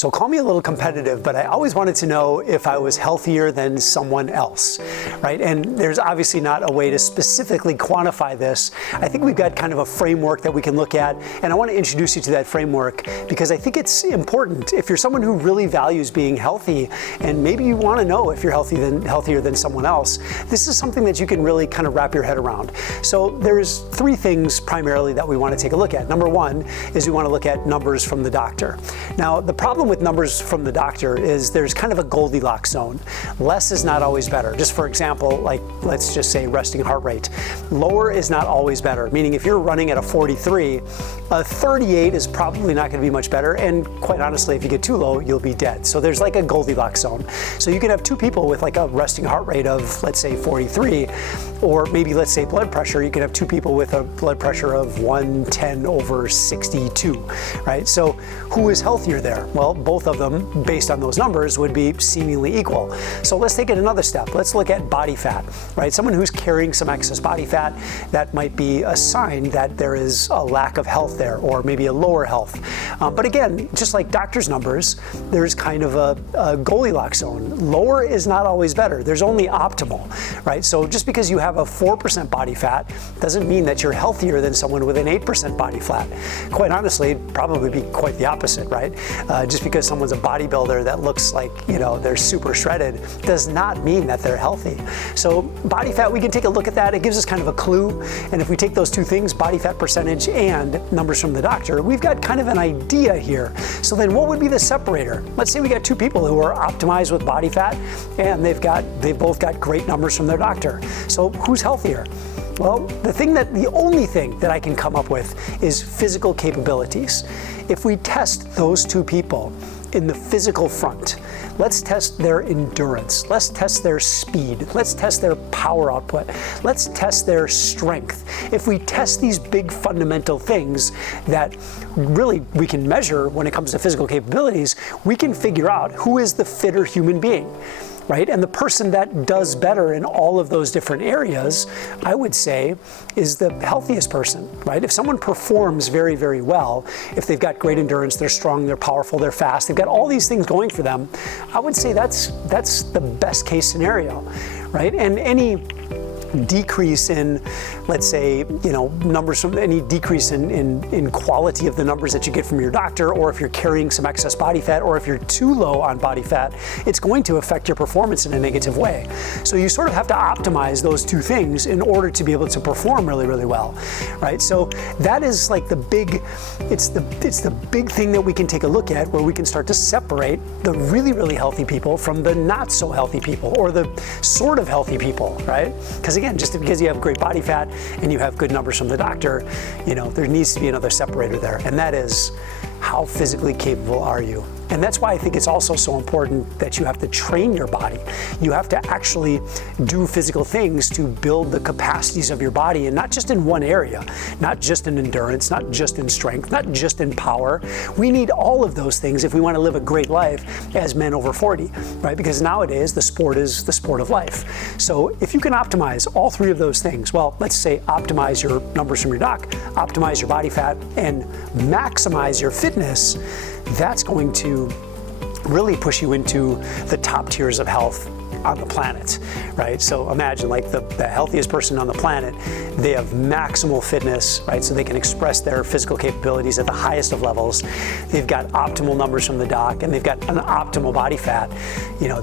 So call me a little competitive, but I always wanted to know if I was healthier than someone else, right? And there's obviously not a way to specifically quantify this. I think we've got kind of a framework that we can look at, and I want to introduce you to that framework because I think it's important. If you're someone who really values being healthy, and maybe you want to know if you're healthier than someone else, this is something that you can really kind of wrap your head around. So there's three things primarily that we want to take a look at. Number one is we want to look at numbers from the doctor. Now, the problem with numbers from the doctor is there's kind of a Goldilocks zone. Less is not always better. Just for example, like let's just say resting heart rate. Lower is not always better, meaning if you're running at a 43, a 38 is probably not going to be much better, and quite honestly, if you get too low, you'll be dead. So there's like a Goldilocks zone. So you can have two people with like a resting heart rate of, let's say, 43, or maybe let's say blood pressure, you can have two people with a blood pressure of 110/62, right? So who is healthier there? Well, both of them, based on those numbers, would be seemingly equal. So let's take it another step. Let's look at body fat, right? Someone who's carrying some excess body fat, that might be a sign that there is a lack of health there, or maybe a lower health. But again, just like doctor's numbers, there's kind of a Goldilocks zone. Lower is not always better. There's only optimal, right? So just because you have a 4% body fat doesn't mean that you're healthier than someone with an 8% body fat. Quite honestly, it'd probably be quite the opposite, right? Just because someone's a bodybuilder that looks like, they're super shredded does not mean that they're healthy. So body fat, we can take a look at that. It gives us kind of a clue. And if we take those two things, body fat percentage and numbers from the doctor, we've got kind of an idea here. So then what would be the separator? Let's say we got two people who are optimized with body fat and they've both got great numbers from their doctor. So who's healthier? Well, the only thing that I can come up with is physical capabilities. If we test those two people in the physical front, let's test their endurance, let's test their speed, let's test their power output, let's test their strength. If we test these big fundamental things that really we can measure when it comes to physical capabilities, we can figure out who is the fitter human being. Right? And the person that does better in all of those different areas, I would say, is the healthiest person, right? If someone performs very, very well, if they've got great endurance, they're strong, they're powerful, they're fast, they've got all these things going for them, I would say that's the best case scenario, right? And any decrease in, let's say, numbers from any decrease in quality of the numbers that you get from your doctor, or if you're carrying some excess body fat, or if you're too low on body fat, it's going to affect your performance in a negative way. So you sort of have to optimize those two things in order to be able to perform really, really well, right? So that is like it's the big thing that we can take a look at, where we can start to separate the really, really healthy people from the not so healthy people, or the sort of healthy people, right? Because again, just because you have great body fat and you have good numbers from the doctor, there needs to be another separator there, and that is, how physically capable are you? And that's why I think it's also so important that you have to train your body. You have to actually do physical things to build the capacities of your body, and not just in one area, not just in endurance, not just in strength, not just in power. We need all of those things if we want to live a great life as men over 40, right? Because nowadays the sport is the sport of life. So if you can optimize all three of those things, well, let's say optimize your numbers from your doc, optimize your body fat, and maximize your fitness, that's going to really push you into the top tiers of health on the planet, right? So imagine like the healthiest person on the planet, they have maximal fitness, right? So they can express their physical capabilities at the highest of levels. They've got optimal numbers from the doc, and they've got an optimal body fat.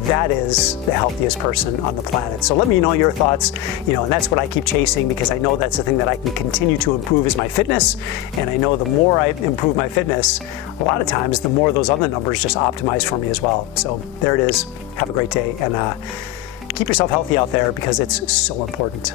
That is the healthiest person on the planet. So let me know your thoughts, and that's what I keep chasing, because I know that's the thing that I can continue to improve is my fitness. And I know the more I improve my fitness, a lot of times the more those other numbers just optimize for me as well. So there it is. Have a great day, and keep yourself healthy out there, because it's so important.